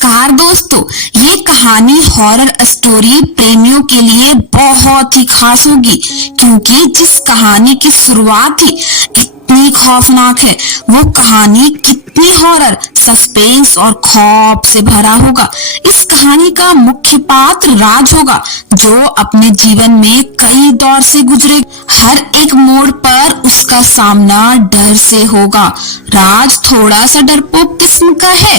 नमस्कार दोस्तों, ये कहानी हॉरर स्टोरी प्रेमियों के लिए बहुत ही खास होगी क्योंकि जिस कहानी की शुरुआत ही इतनी खौफनाक है, वो कहानी कितनी हॉरर, सस्पेंस और खौफ से भरा होगा। इस कहानी का मुख्य पात्र राज होगा जो अपने जीवन में कई दौर से गुजरे। हर एक मोड़ पर उसका सामना डर से होगा। राज थोड़ा सा डरपोक किस्म का है,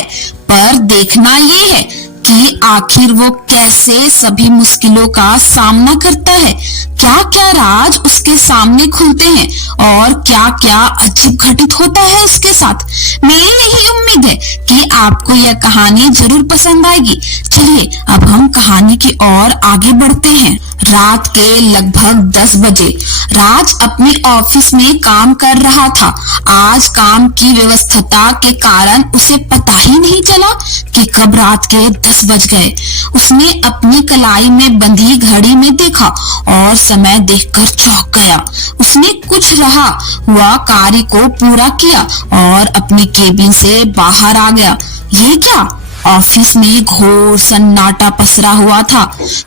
पर देखना ये है कि आखिर वो कैसे सभी मुश्किलों का सामना करता है। क्या क्या राज उसके सामने खुलते हैं और क्या क्या अजीब घटित होता है उसके साथ। मेरी यही उम्मीद है कि आपको यह कहानी जरूर पसंद आएगी। चलिए अब हम कहानी की ओर आगे बढ़ते हैं। रात के लगभग 10 बजे राज अपने ऑफिस में काम कर रहा था। आज काम की व्यवस्था के कारण उसे पता ही नहीं चला कि कब रात के 10 बज गए। उसने अपनी कलाई में बंधी घड़ी में देखा और समय देखकर चौंक गया। उसने कुछ रहा हुआ कार्य को पूरा किया और अपने केबिन से बाहर आ गया। ये क्या? ऑफिस में घोर सन्नाटा पसरा हुआ था।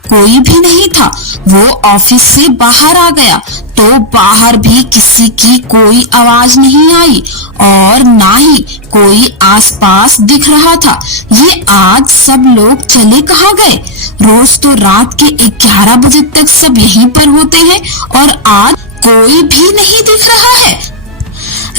कोई भी नहीं था। वो ऑफिस से बाहर आ गया तो बाहर भी किसी की कोई आवाज नहीं आई और ना ही कोई आसपास दिख रहा था। ये आज सब लोग चले कहाँ गए? रोज तो रात के 11 बजे तक सब यहीं पर होते हैं और आज कोई भी नहीं दिख रहा है।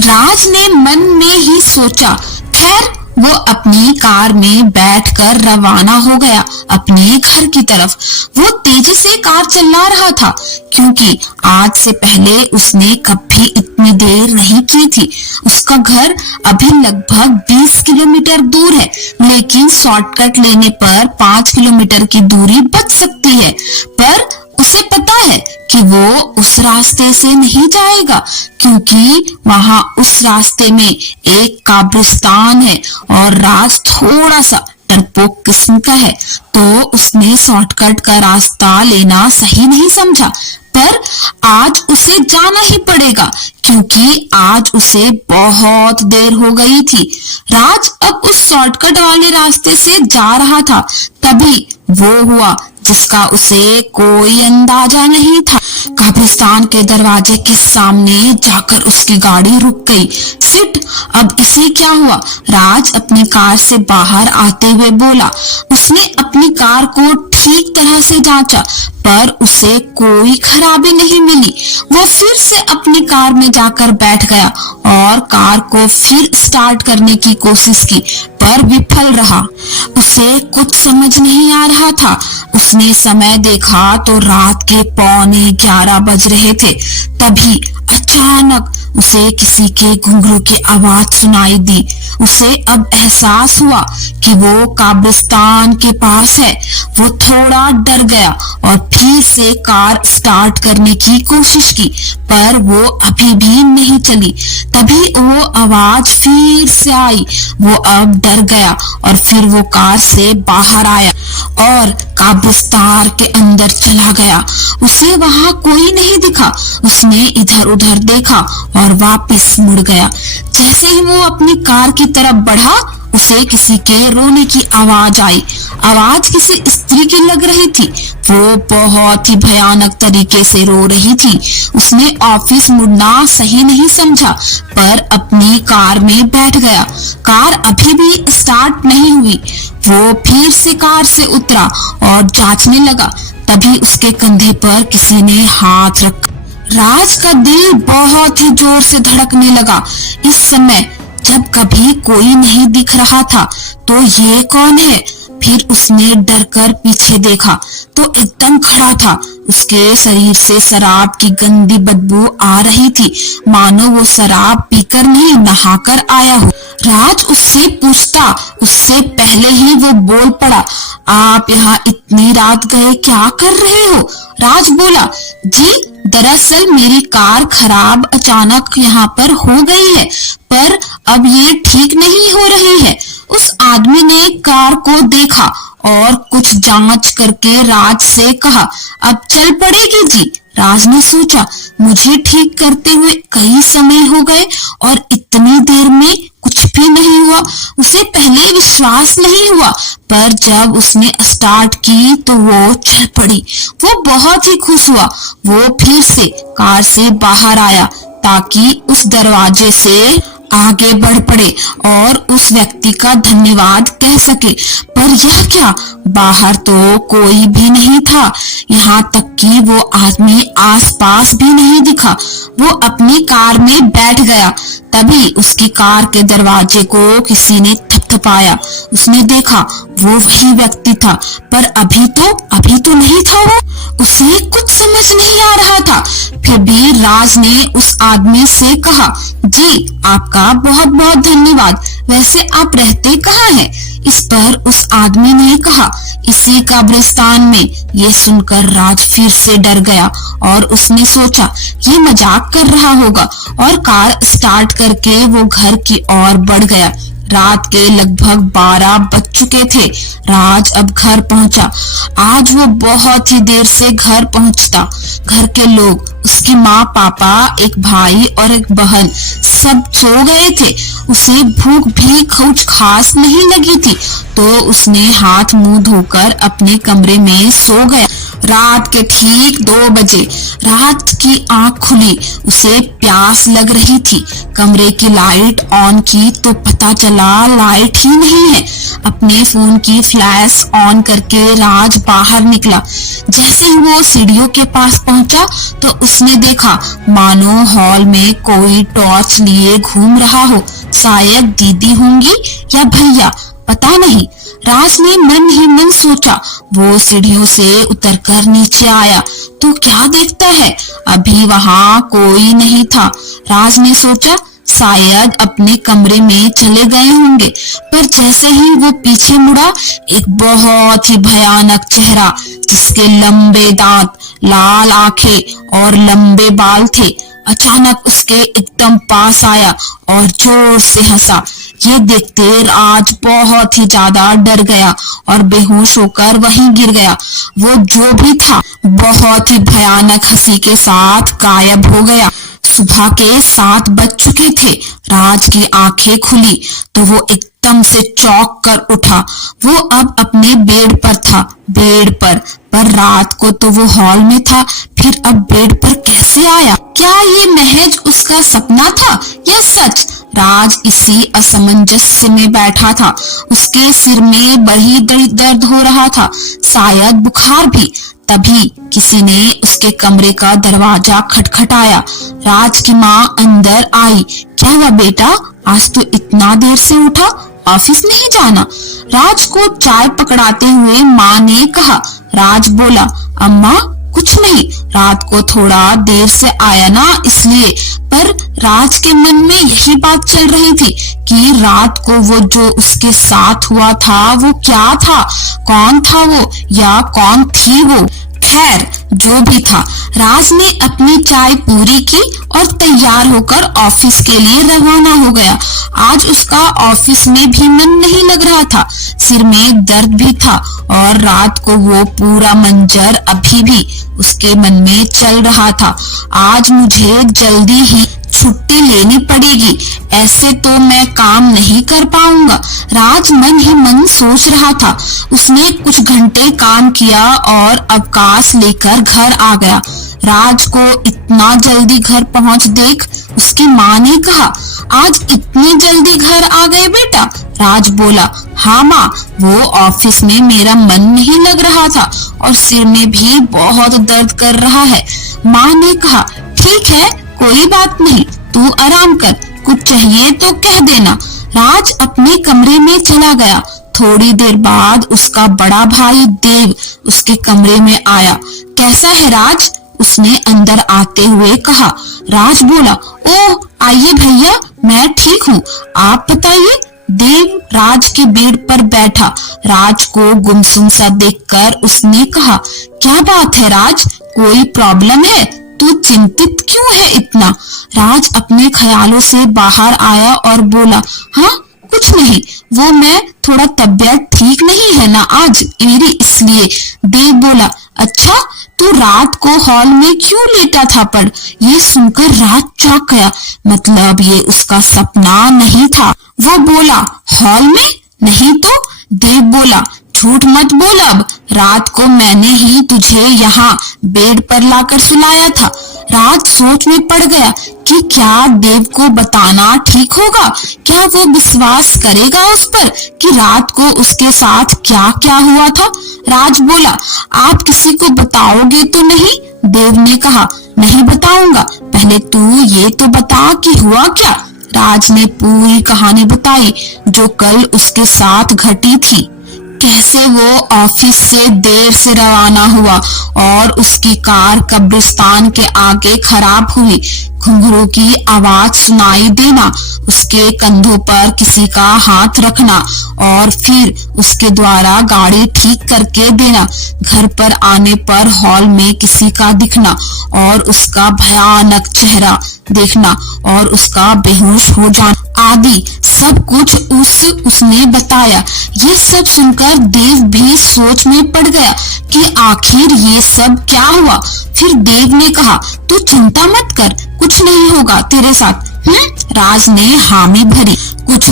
राज ने मन में ही सोचा। खैर, वो अपनी कार में बैठकर रवाना हो गया अपने घर की तरफ। वो तेजी से कार चला रहा था क्योंकि आज से पहले उसने कभी इतनी देर नहीं की थी। उसका घर अभी लगभग 20 किलोमीटर दूर है, लेकिन शॉर्टकट लेने पर 5 किलोमीटर की दूरी बच सकती है। पर उसे पता है कि वो उस रास्ते से नहीं जाएगा क्योंकि वहां उस रास्ते में एक कब्रिस्तान है और राज थोड़ा सा डरपोक किस्म का है, तो उसने शॉर्टकट का रास्ता लेना सही नहीं समझा। पर आज उसे जाना ही पड़ेगा क्योंकि आज उसे बहुत देर हो गई थी। राज अब उस शॉर्टकट वाले रास्ते से जा रहा था, तभी वो हुआ जिसका उसे कोई अंदाजा नहीं था। कब्रिस्तान के दरवाजे के सामने जाकर उसकी गाड़ी रुक गई। शिट, अब इसे क्या हुआ? राज अपनी कार से बाहर आते हुए बोला। उसने अपनी कार को ठीक तरह से जांचा पर उसे कोई खराबी नहीं मिली। वो फिर से अपनी कार में जाकर बैठ गया और कार को फिर स्टार्ट करने की कोशिश की पर विफल रहा। उसे कुछ समझ नहीं आ रहा था। उसने समय देखा तो रात के 11:15 बज रहे थे। तभी अचानक उसे किसी के घुंघरू की आवाज सुनाई दी। उसे अब एहसास हुआ कि वो कब्रिस्तान के पास है। वो थोड़ा डर गया और फिर से कार स्टार्ट करने की कोशिश की पर वो अभी भी नहीं चली। तभी वो आवाज फिर से आई। वो अब डर गया और फिर वो कार से बाहर आया और कब्रिस्तान के अंदर चला गया। उसे वहां कोई नहीं दिखा। उसने इधर उधर देखा और वापस मुड़ गया। जैसे ही वो अपनी कार की तरफ बढ़ा, उसे किसी के रोने की आवाज आई। आवाज किसी स्त्री की लग रही थी। वो बहुत ही भयानक तरीके से रो रही थी। उसने ऑफिस मुड़ना सही नहीं समझा पर अपनी कार में बैठ गया। कार अभी भी स्टार्ट नहीं हुई। वो फिर से कार से उतरा और जांचने लगा। तभी उसके कंधे पर किसी ने हाथ रखा। राज का दिल बहुत ही जोर से धड़कने लगा। इस समय जब कभी कोई नहीं दिख रहा था तो ये कौन है? फिर उसने डरकर पीछे देखा तो एकदम खड़ा था। उसके शरीर से शराब की गंदी बदबू आ रही थी, मानो वो शराब पीकर नहीं नहाकर आया हो। राज उससे पूछता, उससे पहले ही वो बोल पड़ा, आप यहाँ इतनी रात गए क्या कर रहे हो? राज बोला, जी दरअसल मेरी कार खराब अचानक यहाँ पर हो गई है, पर अब ये ठीक नहीं हो रही है। उस आदमी ने कार को देखा और कुछ जांच करके राज से कहा, अब चल पड़ेगी जी। राज ने सोचा, मुझे ठीक करते हुए कई समय हो गए और इतनी देर में कुछ भी नहीं हुआ। उसे पहले विश्वास नहीं हुआ, पर जब उसने स्टार्ट की तो वो चल पड़ी। वो बहुत ही खुश हुआ। वो फिर से कार से बाहर आया ताकि उस दरवाजे से आगे बढ़ पड़े और उस व्यक्ति का धन्यवाद कह सके। पर यह क्या, बाहर तो कोई भी नहीं था, यहाँ तक कि वो आदमी आसपास भी नहीं दिखा। वो अपनी कार में बैठ गया। तभी उसकी कार के दरवाजे को किसी ने थपथपाया। उसने देखा वो वही व्यक्ति था, पर अभी तो नहीं था वो। उसे कुछ समझ नहीं आ रहा था। फिर भी राज ने उस आदमी से कहा, जी आपका बहुत बहुत धन्यवाद, वैसे आप रहते कहाँ हैं? इस पर उस आदमी ने कहा, इसी कब्रिस्तान में। ये सुनकर राज फिर से डर गया और उसने सोचा ये मजाक कर रहा होगा और कार स्टार्ट करके वो घर की ओर बढ़ गया। रात के लगभग 12 बज चुके थे। राज अब घर पहुंचा। आज वो बहुत ही देर से घर पहुंचता। घर के लोग, उसकी माँ, पापा, एक भाई और एक बहन सब सो गए थे। उसे भूख भी कुछ खास नहीं लगी थी, तो उसने हाथ मुंह धोकर अपने कमरे में सो गया। रात के ठीक 2 बजे रात की आंख खुली। उसे प्यास लग रही थी। कमरे की लाइट ऑन की तो पता चला लाइट ही नहीं है। अपने फोन की फ्लैश ऑन करके राज बाहर निकला। जैसे ही वो सीढ़ियों के पास पहुंचा तो उसने देखा मानो हॉल में कोई टॉर्च लिए घूम रहा हो। शायद दीदी होंगी या भैया, पता नहीं। राज ने मन ही मन सोचा। वो सीढ़ियों से उतरकर नीचे आया तो क्या देखता है, अभी वहां कोई नहीं था। राज ने सोचा शायद अपने कमरे में चले गए होंगे, पर जैसे ही वो पीछे मुड़ा, एक बहुत ही भयानक चेहरा जिसके लंबे दांत, लाल आंखें और लंबे बाल थे, अचानक उसके एकदम पास आया और जोर से हंसा। ये देखते राज बहुत ही ज्यादा डर गया और बेहोश होकर वहीं गिर गया। वो जो भी था बहुत ही भयानक हंसी के साथ गायब हो गया। सुबह के 7 बज चुके थे। राज की आंखें खुली तो वो एकदम से चौंक कर उठा। वो अब अपने बेड पर था। बेड पर रात को तो वो हॉल में था, फिर अब बेड पर कैसे आया? क्या ये महज उसका सपना था या सच? राज इसी असमंजस्य में बैठा था। उसके सिर में बड़ी दर्द हो रहा था, शायद बुखार भी। तभी किसी ने उसके कमरे का दरवाजा खटखटाया। राज की माँ अंदर आई। क्या हुआ बेटा, आज तो इतना देर से उठा, ऑफिस नहीं जाना? राज को चाय पकड़ाते हुए माँ ने कहा। राज बोला, अम्मा कुछ नहीं, रात को थोड़ा देर से आया ना इसलिए। पर राज के मन में यही बात चल रही थी कि रात को वो जो उसके साथ हुआ था वो क्या था, कौन था वो या कौन थी वो। खैर जो भी था, राज ने अपनी चाय पूरी की और तैयार होकर ऑफिस के लिए रवाना हो गया। आज उसका ऑफिस में भी मन नहीं लग रहा था, सिर में दर्द भी था और रात को वो पूरा मंजर अभी भी उसके मन में चल रहा था। आज मुझे जल्दी ही छुट्टी लेनी पड़ेगी, ऐसे तो मैं काम नहीं कर पाऊंगा। राज मन ही मन सोच रहा था। उसने कुछ घंटे काम किया और अवकाश लेकर घर आ गया। राज को इतना जल्दी घर पहुंच देख उसकी माँ ने कहा, आज इतनी जल्दी घर आ गए बेटा? राज बोला, हाँ माँ, वो ऑफिस में मेरा मन नहीं लग रहा था और सिर में भी बहुत दर्द कर रहा है। माँ ने कहा, ठीक है, कोई बात नहीं, तू आराम कर, कुछ चाहिए तो कह देना। राज अपने कमरे में चला गया। थोड़ी देर बाद उसका बड़ा भाई देव उसके कमरे में आया। कैसा है राज? उसने अंदर आते हुए कहा। राज बोला, ओह आइए भैया, मैं ठीक हूँ, आप बताइए। देव राज के बेड पर बैठा। राज को गुमसुम सा देखकर उसने कहा, क्या बात है राज, कोई प्रॉब्लम है? तू चिंतित क्यों है इतना? राज अपने ख्यालों से बाहर आया और बोला, हाँ कुछ नहीं, वो मैं थोड़ा तबीयत ठीक नहीं है ना आज मेरी, इसलिए। देव बोला, अच्छा, तू रात को हॉल में क्यों लेटा था? पर ये सुनकर राज चौंक गया। मतलब ये उसका सपना नहीं था। वो बोला, हॉल में नहीं तो? देव बोला, झूठ मत बोल अब, रात को मैंने ही तुझे यहाँ बेड पर लाकर सुलाया था। राज सोच में पड़ गया कि क्या देव को बताना ठीक होगा? क्या वो विश्वास करेगा उस पर कि रात को उसके साथ क्या क्या हुआ था? राज बोला, आप किसी को बताओगे तो नहीं? देव ने कहा, नहीं बताऊंगा, पहले तू ये तो बता कि हुआ क्या? राज ने पूरी कहानी बताई जो कल उसके साथ घटी थी। कैसे वो ऑफिस से देर से रवाना हुआ और उसकी कार कब्रिस्तान के आगे खराब हुई। घुंघरू की आवाज सुनाई देना, उसके कंधों पर किसी का हाथ रखना और फिर उसके द्वारा गाड़ी ठीक करके देना। घर पर आने पर हॉल में किसी का दिखना और उसका भयानक चेहरा देखना और उसका बेहोश हो जाना आदि सब कुछ उसने बताया। ये सब सुनकर देव भी सोच में पड़ गया कि आखिर ये सब क्या हुआ। फिर देव ने कहा, तू चिंता मत कर, कुछ नहीं होगा तेरे साथ। राज ने हामी भरी। कुछ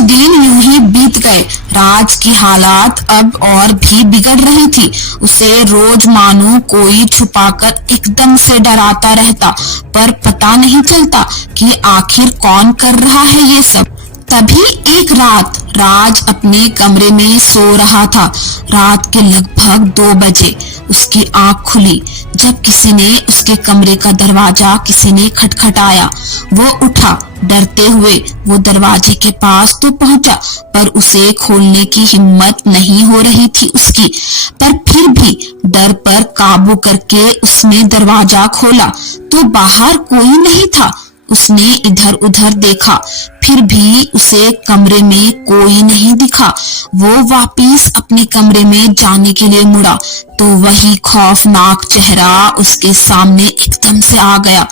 दिन यूं ही बीत गए। राज की हालात अब और भी बिगड़ रही थी। उसे रोज मानो कोई छुपाकर एकदम से डराता रहता, पर पता नहीं चलता कि आखिर कौन कर रहा है ये सब। तभी एक रात राज अपने कमरे में सो रहा था। रात के लगभग 2 बजे उसकी आंख खुली जब किसी ने उसके कमरे का दरवाजा खटखटाया। वो उठा, डरते हुए वो दरवाजे के पास तो पहुंचा, पर उसे खोलने की हिम्मत नहीं हो रही थी उसकी। पर फिर भी डर पर काबू करके उसने दरवाजा खोला तो बाहर कोई नहीं था। उसने इधर उधर देखा, फिर भी उसे कमरे में कोई नहीं दिखा। वो वापस अपने कमरे में जाने के लिए मुड़ा तो वही खौफनाक चेहरा उसके सामने एकदम से आ गया।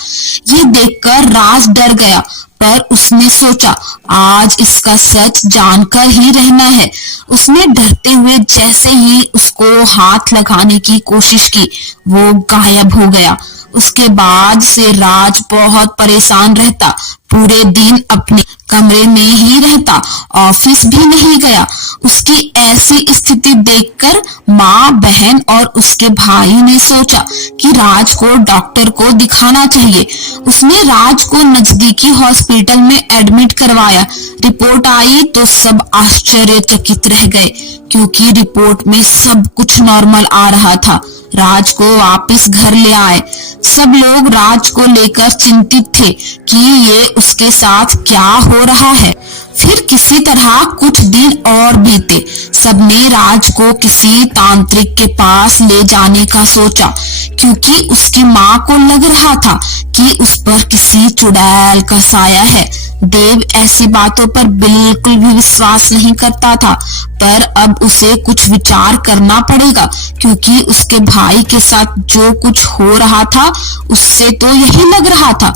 ये देखकर राज डर गया, पर उसने सोचा आज इसका सच जानकर ही रहना है। उसने डरते हुए जैसे ही उसको हाथ लगाने की कोशिश की, वो गायब हो गया। उसके बाद से राज बहुत परेशान रहता, पूरे दिन अपने कमरे में ही रहता, ऑफिस भी नहीं गया। उसकी ऐसी स्थिति देखकर माँ, बहन और उसके भाई ने सोचा कि राज को डॉक्टर को दिखाना चाहिए। उसने राज को नजदीकी हॉस्पिटल में एडमिट करवाया। रिपोर्ट आई तो सब आश्चर्यचकित रह गए, क्योंकि रिपोर्ट में सब कुछ नॉर्मल आ रहा था। राज को वापस घर ले आए। सब लोग राज को लेकर चिंतित थे कि ये उसके साथ क्या हो रहा है। फिर किसी तरह कुछ दिन और बीते। सबने राज को किसी तांत्रिक के पास ले जाने का सोचा, क्योंकि उसकी माँ को लग रहा था कि उस पर किसी चुड़ैल का साया है। देव ऐसी बातों पर बिल्कुल भी विश्वास नहीं करता था, पर अब उसे कुछ विचार करना पड़ेगा, क्योंकि उसके भाई के साथ जो कुछ हो रहा था उससे तो यही लग रहा था।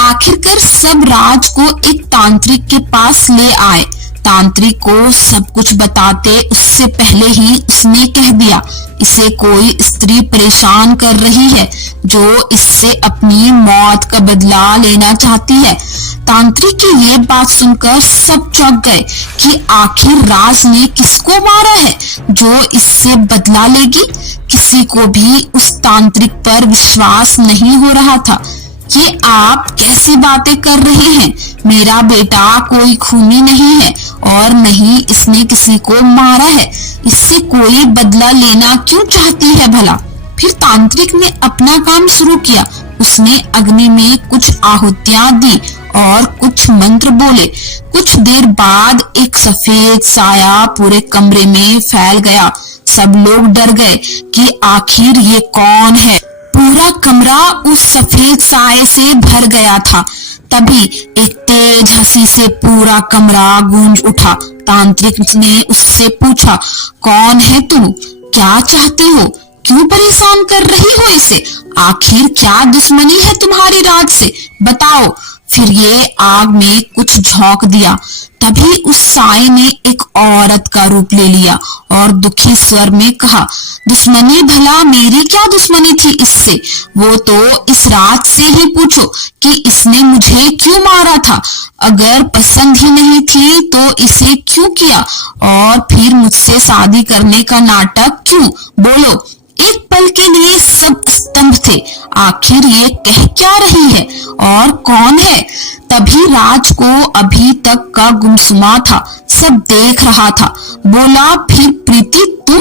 आखिरकार सब राज को एक तांत्रिक के पास ले आए। तांत्रिक को सब कुछ बताते उससे पहले ही उसने कह दिया, इसे कोई स्त्री परेशान कर रही है जो इससे अपनी मौत का बदला लेना चाहती है। तांत्रिक की ये बात सुनकर सब चौंक गए कि आखिर राज ने किसको मारा है जो इससे बदला लेगी। किसी को भी उस तांत्रिक पर विश्वास नहीं हो रहा था। ये आप कैसी बातें कर रहे हैं? मेरा बेटा कोई खूनी नहीं है और नहीं इसने किसी को मारा है। इससे कोई बदला लेना क्यों चाहती है भला? फिर तांत्रिक ने अपना काम शुरू किया। उसने अग्नि में कुछ आहुतियां दी और कुछ मंत्र बोले। कुछ देर बाद एक सफेद साया पूरे कमरे में फैल गया। सब लोग डर गए कि आखिर ये कौन है। पूरा कमरा उस सफेद साये से भर गया था। तभी एक तेज हंसी से पूरा कमरा गूंज उठा। तांत्रिक ने उससे पूछा, कौन है तुम? क्या चाहती हो? क्यों परेशान कर रही हो इसे? आखिर क्या दुश्मनी है तुम्हारी राज से? बताओ। फिर ये आग में कुछ झोंक दिया। तभी उस साए ने एक औरत का रूप ले लिया और दुखी स्वर में कहा, दुश्मनी भला मेरी क्या दुश्मनी थी इससे? वो तो इस रात से ही पूछो कि इसने मुझे क्यों मारा था। अगर पसंद ही नहीं थी तो इसे क्यों किया? और फिर मुझसे शादी करने का नाटक क्यों? बोलो। एक पल के लिए सब स्तंभ थे। आखिर ये कह क्या रही है और कौन है? तभी राज को अभी तक का गुमसुमा था सब देख रहा था। बोला, फिर प्रीति तुम?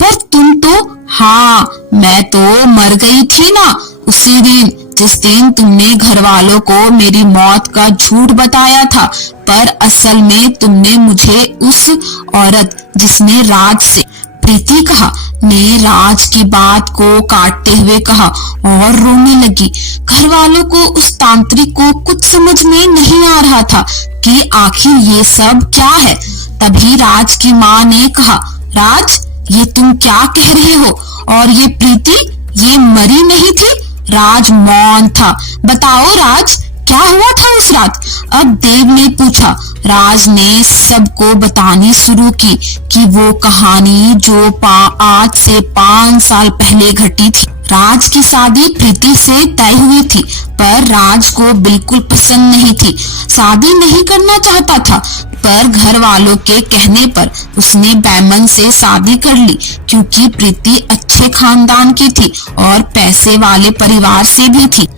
पर तुम तो, हाँ मैं तो मर गई थी ना उसी दिन, जिस दिन तुमने घर वालों को मेरी मौत का झूठ बताया था। पर असल में तुमने मुझे उस औरत जिसने राज से, प्रीति कहा, ने राज की बात को काटते हुए कहा और रोने लगी। घर वालों को, उस तांत्रिक को कुछ समझ में नहीं आ रहा था कि आखिर ये सब क्या है। तभी राज की माँ ने कहा, राज ये तुम क्या कह रहे हो? और ये प्रीति, ये मरी नहीं थी? राज मौन था। बताओ राज, क्या हुआ था उस रात? अब देव ने पूछा। राज ने सबको बतानी शुरू की कि वो कहानी जो आज से 5 साल पहले घटी थी। राज की शादी प्रीति से तय हुई थी, पर राज को बिल्कुल पसंद नहीं थी। शादी नहीं करना चाहता था, पर घर वालों के कहने पर उसने बैमन से शादी कर ली, क्योंकि प्रीति अच्छे खानदान की थी और पैसे वाले परिवार से भी थी।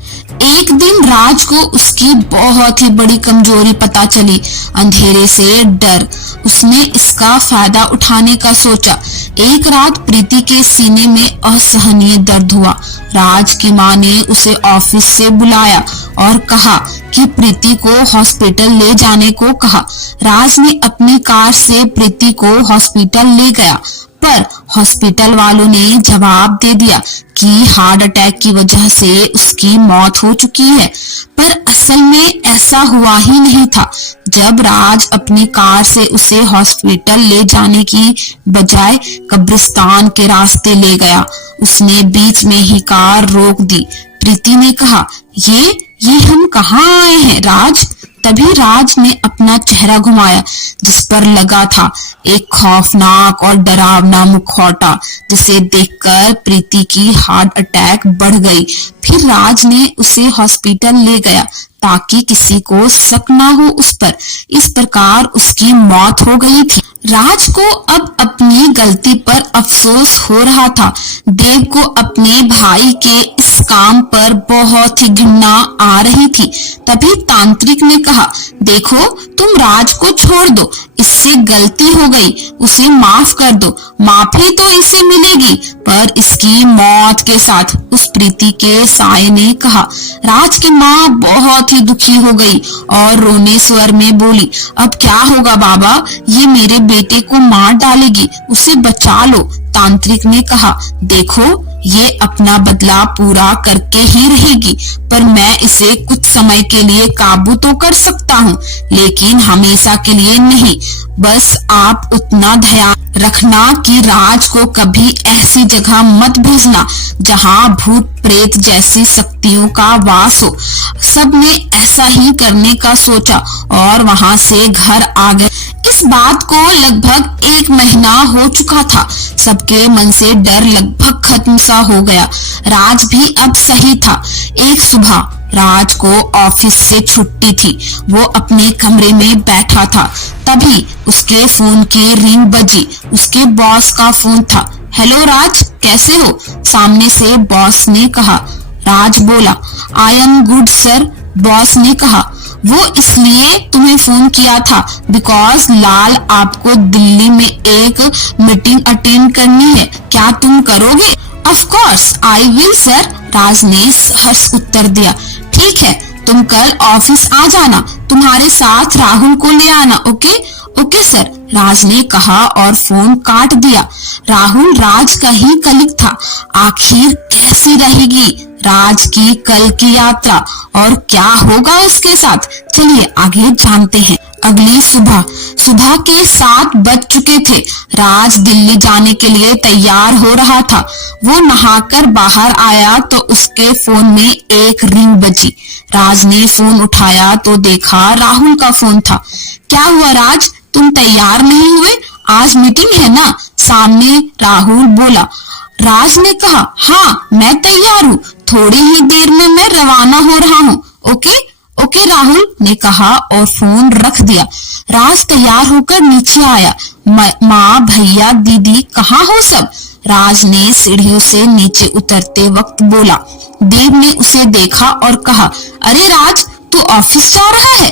एक दिन राज को उसकी बहुत ही बड़ी कमजोरी पता चली, अंधेरे से डर। उसने इसका फायदा उठाने का सोचा। एक रात प्रीति के सीने में असहनीय दर्द हुआ। राज की माँ ने उसे ऑफिस से बुलाया और कहा कि प्रीति को हॉस्पिटल ले जाने को कहा। राज ने अपनी कार से प्रीति को हॉस्पिटल ले गया, पर हॉस्पिटल वालों ने जवाब दे दिया कि हार्ट अटैक की वजह से उसकी मौत हो चुकी है। पर असल में ऐसा हुआ ही नहीं था। जब राज अपनी कार से उसे हॉस्पिटल ले जाने की बजाय कब्रिस्तान के रास्ते ले गया, उसने बीच में ही कार रोक दी। प्रीति ने कहा, ये हम कहाँ आए हैं राज? तभी राज ने अपना चेहरा घुमाया, जिस पर लगा था एक खौफनाक और डरावना मुखौटा, जिसे देखकर प्रीति की हार्ट अटैक बढ़ गई। फिर राज ने उसे हॉस्पिटल ले गया ताकि किसी को शक ना हो उस पर। इस प्रकार उसकी मौत हो गई थी। राज को अब अपनी गलती पर अफसोस हो रहा था। देव को अपने भाई के इस काम पर बहुत ही घृणा आ रही थी। तभी तांत्रिक ने कहा, देखो तुम राज को छोड़ दो, इससे गलती हो गई, उसे माफ कर दो। माफी तो इसे मिलेगी, पर इसकी मौत के साथ। उस प्रीति के साए ने कहा। राज की माँ बहुत ही दुखी हो गई और रोने स्वर में बोली, अब क्या होगा बाबा? ये मेरे बेटे को मार डालेगी, उसे बचा लो। तांत्रिक ने कहा, देखो ये अपना बदला पूरा करके ही रहेगी, पर मैं इसे कुछ समय के लिए काबू तो कर सकता हूँ, लेकिन हमेशा के लिए नहीं। बस आप उतना ध्यान रखना कि राज को कभी ऐसी जगह मत भेजना जहाँ भूत प्रेत जैसी शक्तियों का वास हो। सबने ऐसा ही करने का सोचा और वहाँ से घर आ गए। इस बात को लगभग 1 महीना हो चुका था। सबके मन से डर लगभग खत्म सा हो गया। राज भी अब सही था। एक सुबह राज को ऑफिस से छुट्टी थी। वो अपने कमरे में बैठा था, तभी उसके फोन की रिंग बजी। उसके बॉस का फोन था। हेलो राज, कैसे हो? सामने से बॉस ने कहा। राज बोला, I am good sir. Boss ने कहा, वो इसलिए तुम्हें फोन किया था बिकॉज लाल आपको दिल्ली में एक मीटिंग अटेंड करनी है। क्या तुम करोगे? Of course I will sir, Raj ने हर्ष उत्तर दिया। ठीक है, तुम कल ऑफिस आ जाना, तुम्हारे साथ राहुल को ले आना। ओके ओके सर, राज ने कहा और फोन काट दिया। राहुल राज का ही कलीग था। आखिर कैसी रहेगी राज की कल की यात्रा और क्या होगा उसके साथ? चलिए आगे जानते हैं। अगली सुबह सुबह के 7 बज चुके थे। राज दिल्ली जाने के लिए तैयार हो रहा था। वो नहाकर बाहर आया तो उसके फोन में एक रिंग बजी। राज ने फोन उठाया तो देखा राहुल का फोन था। क्या हुआ राज, तुम तैयार नहीं हुए? आज मीटिंग है ना? सामने राहुल बोला। राज ने कहा, हाँ मैं तैयार हूँ, थोड़ी ही देर में मैं रवाना हो रहा हूँ। ओके ओके राहुल ने कहा और फोन रख दिया। राज तैयार होकर नीचे आया। माँ, भैया, दीदी कहाँ हो सब? राज ने सीढ़ियों से नीचे उतरते वक्त बोला। देव ने उसे देखा और कहा, अरे राज, तू ऑफिस जा रहा है?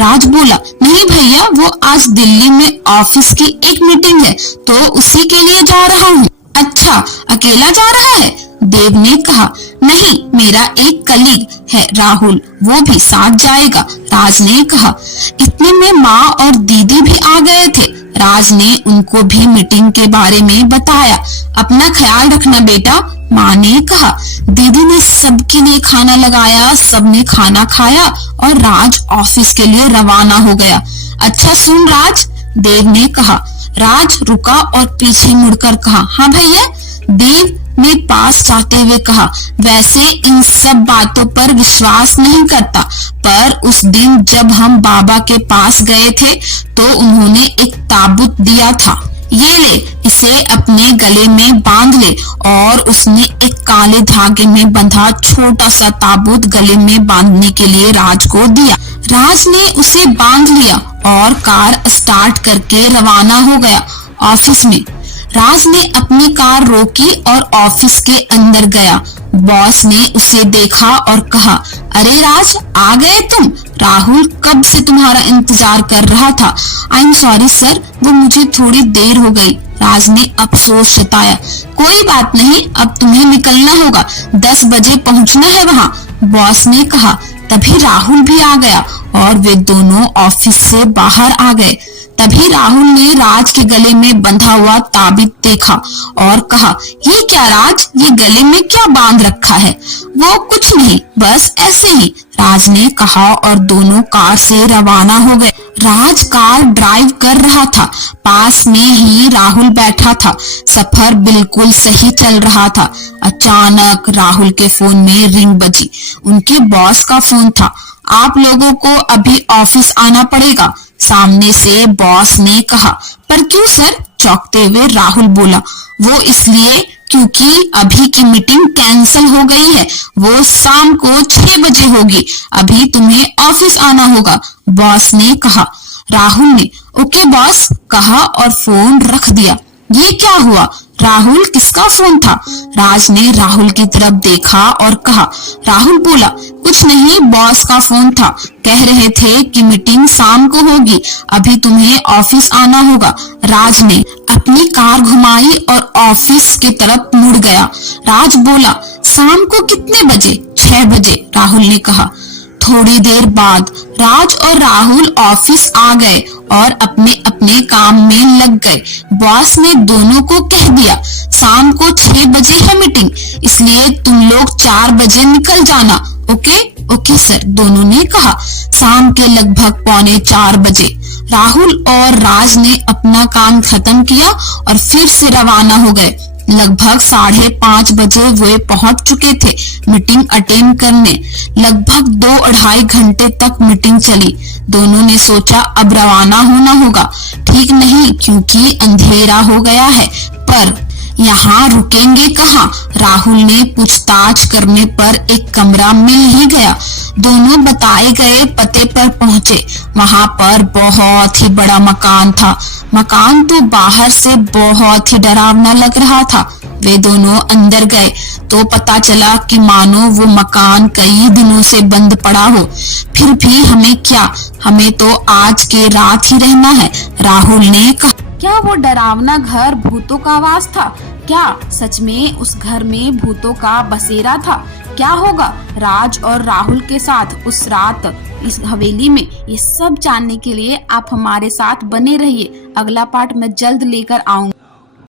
राज बोला, नहीं भैया, वो आज दिल्ली में ऑफिस की एक मीटिंग है तो उसी के लिए जा रहा हूँ। अच्छा, अकेला जा रहा है? देव ने कहा, नहीं, मेरा एक कलीग है राहुल, वो भी साथ जाएगा। राज ने कहा। इतने में माँ और दीदी भी आ गए थे। राज ने उनको भी मीटिंग के बारे में बताया। अपना ख्याल रखना बेटा, माँ ने कहा। दीदी ने सबके लिए खाना लगाया, सबने खाना खाया और राज ऑफिस के लिए रवाना हो गया। अच्छा सुन राज, देव ने कहा। राज रुका और पीछे मुड़कर कहा, हाँ भैया। देव ने पास जाते हुए कहा, वैसे इन सब बातों पर विश्वास नहीं करता, पर उस दिन जब हम बाबा के पास गए थे तो उन्होंने एक ताबूत दिया था। ये ले, इसे अपने गले में बांध ले। और उसने एक काले धागे में बंधा छोटा सा ताबूत गले में बांधने के लिए राज को दिया। राज ने उसे बांध लिया और कार स्टार्ट करके रवाना हो गया ऑफिस में। राज ने अपनी कार रोकी और ऑफिस के अंदर गया। बॉस ने उसे देखा और कहा, अरे राज, आ गए तुम? राहुल कब से तुम्हारा इंतजार कर रहा था। आई एम सॉरी सर, वो मुझे थोड़ी देर हो गई। राज ने अफसोस जताया। कोई बात नहीं, अब तुम्हें निकलना होगा, 10 बजे पहुंचना है वहाँ, बॉस ने कहा। तभी राहुल भी आ गया और वे दोनों ऑफिस से बाहर आ गए। तभी राहुल ने राज के गले में बंधा हुआ ताबीज देखा और कहा, ये क्या राज, ये गले में क्या बांध रखा है? वो कुछ नहीं, बस ऐसे ही, राज ने कहा और दोनों कार से रवाना हो गए। राज कार ड्राइव कर रहा था, पास में ही राहुल बैठा था। सफर बिल्कुल सही चल रहा था। अचानक राहुल के फोन में रिंग बजी। उनके बॉस का फोन था। आप लोगों को अभी ऑफिस आना पड़ेगा, सामने से बॉस ने कहा। पर क्यों सर? चौंकते हुए राहुल बोला। वो इसलिए क्योंकि अभी की मीटिंग कैंसिल हो गई है, वो शाम को 6 बजे होगी, अभी तुम्हें ऑफिस आना होगा, बॉस ने कहा। राहुल ने ओके बॉस कहा और फोन रख दिया। ये क्या हुआ? राहुल, किसका फोन था? राज ने राहुल की तरफ देखा और कहा। राहुल बोला, कुछ नहीं, बॉस का फोन था, कह रहे थे कि मीटिंग शाम को होगी, अभी तुम्हें ऑफिस आना होगा। राज ने अपनी कार घुमाई और ऑफिस की तरफ मुड़ गया। राज बोला, शाम को कितने बजे? 6 बजे, राहुल ने कहा। थोड़ी देर बाद राज और राहुल ऑफिस आ गए और अपने अपने काम में लग गए। बॉस ने दोनों को कह दिया, शाम को 6 बजे है मीटिंग, इसलिए तुम लोग 4 बजे निकल जाना। ओके ओके सर, दोनों ने कहा। शाम के लगभग 3:45 बजे राहुल और राज ने अपना काम खत्म किया और फिर से रवाना हो गए। लगभग 5:30 बजे वे पहुंच चुके थे मीटिंग अटेंड करने। लगभग 2-2.5 घंटे तक मीटिंग चली। दोनों ने सोचा अब रवाना होना होगा। ठीक नहीं, क्योंकि अंधेरा हो गया है, पर यहाँ रुकेंगे कहाँ? राहुल ने पूछताछ करने पर एक कमरा मिल ही गया। दोनों बताए गए पते पर पहुँचे। वहाँ पर बहुत ही बड़ा मकान था। मकान तो बाहर से बहुत ही डरावना लग रहा था। वे दोनों अंदर गए तो पता चला कि मानो वो मकान कई दिनों से बंद पड़ा हो। फिर भी हमें क्या, हमें तो आज के रात ही रहना है, राहुल ने कहा। क्या वो डरावना घर भूतों का आवाज था? क्या सच में उस घर में भूतों का बसेरा था? क्या होगा राज और राहुल के साथ उस रात इस हवेली में? ये सब जानने के लिए आप हमारे साथ बने रहिए। अगला पार्ट मैं जल्द लेकर आऊंगी।